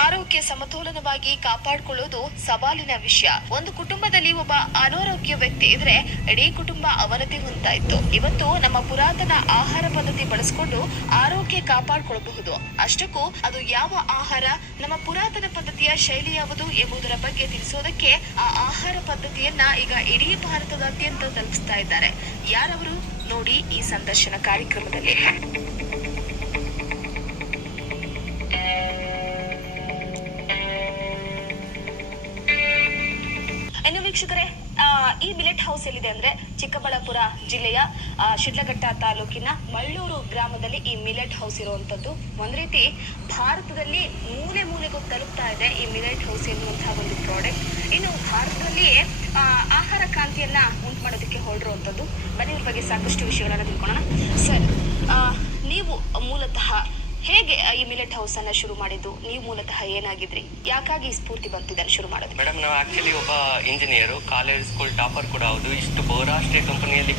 ಆರೋಗ್ಯ ಸಮತೋಲನವಾಗಿ ಕಾಪಾಡಿಕೊಳ್ಳುವುದು ಸವಾಲಿನ ವಿಷಯ. ಒಂದು ಕುಟುಂಬದಲ್ಲಿ ಒಬ್ಬ ಅನಾರೋಗ್ಯ ವ್ಯಕ್ತಿ ಇದ್ರೆ ಇಡೀ ಕುಟುಂಬ ಅವನತಿ ಹೊಂದ್ತಾ ಇತ್ತು. ಇವತ್ತು ನಮ್ಮ ಪುರಾತನ ಆಹಾರ ಪದ್ಧತಿ ಬಳಸಿಕೊಂಡು ಆರೋಗ್ಯ ಕಾಪಾಡಿಕೊಳ್ಳಬಹುದು. ಅಷ್ಟಕ್ಕೂ ಅದು ಯಾವ ಆಹಾರ, ನಮ್ಮ ಪುರಾತನ ಪದ್ಧತಿಯ ಶೈಲಿ ಯಾವುದು ಎಂಬುದರ ಬಗ್ಗೆ ತಿಳಿಸೋದಕ್ಕೆ ಆ ಆಹಾರ ಪದ್ಧತಿಯನ್ನ ಈಗ ಇಡೀ ಭಾರತದಾದ್ಯಂತ ತಲುಪಿಸ್ತಾ ಇದ್ದಾರೆ. ಯಾರವರು ನೋಡಿ ಈ ಸಂದರ್ಶನ ಕಾರ್ಯಕ್ರಮದಲ್ಲಿ. ಇನ್ನು ವೀಕ್ಷಕರೇ, ಈ ಮಿಲೆಟ್ ಹೌಸ್ ಎಲ್ಲಿದೆ ಅಂದ್ರೆ ಚಿಕ್ಕಬಳ್ಳಾಪುರ ಜಿಲ್ಲೆಯ ಶಿಡ್ಲಘಟ್ಟ ತಾಲೂಕಿನ ಮಳ್ಳೂರು ಗ್ರಾಮದಲ್ಲಿ ಈ ಮಿಲೆಟ್ ಹೌಸ್ ಇರುವಂತದ್ದು. ಒಂದ್ ರೀತಿ ಭಾರತದಲ್ಲಿ ಮೂಲೆ ಮೂಲೆಗೂ ತಲುಪ್ತಾ ಇದೆ ಈ ಮಿಲೆಟ್ ಹೌಸ್ ಎನ್ನುವಂತಹ ಒಂದು ಪ್ರಾಡಕ್ಟ್. ಇನ್ನು ಭಾರತದಲ್ಲಿ ಆಹಾರ ಕ್ರಾಂತಿಯನ್ನ ಉಂಟು ಮಾಡೋದಕ್ಕೆ ಹೊರಡಿರುವಂತದ್ದು. ಬನ್ನಿ ಇದ್ರ ಬಗ್ಗೆ ಸಾಕಷ್ಟು ವಿಷಯಗಳನ್ನ ತಿಳ್ಕೊಳ್ಳೋಣ. ಸರ್, ನೀವು ಮೂಲತಃ ಹೇಗೆ ಈ ಮಿಲೆಟ್ ಹೌಸ್ ಅನ್ನ ಶುರು ಮಾಡಿದ್ದು? ನೀವು ಮೂಲತಃ ಏನಾಗಿದ್ರಿ? ಯಾಕಾಗಿ ಸ್ಫೂರ್ತಿ ಬಂತಿದೆ ಶುರು ಮಾಡೋದು? ಮೇಡಮ್, ನಾವು ಆಕ್ಚುಲಿ ಒಬ್ಬ ಇಂಜಿನಿಯರು, ಕಾಲೇಜ್ ಸ್ಕೂಲ್ ಟಾಪರ್ ಕೂಡ ಹೌದು. ಇಷ್ಟು ಬಹುರಾಷ್ಟ್ರೀಯ ಕಂಪನಿಯಲ್ಲಿ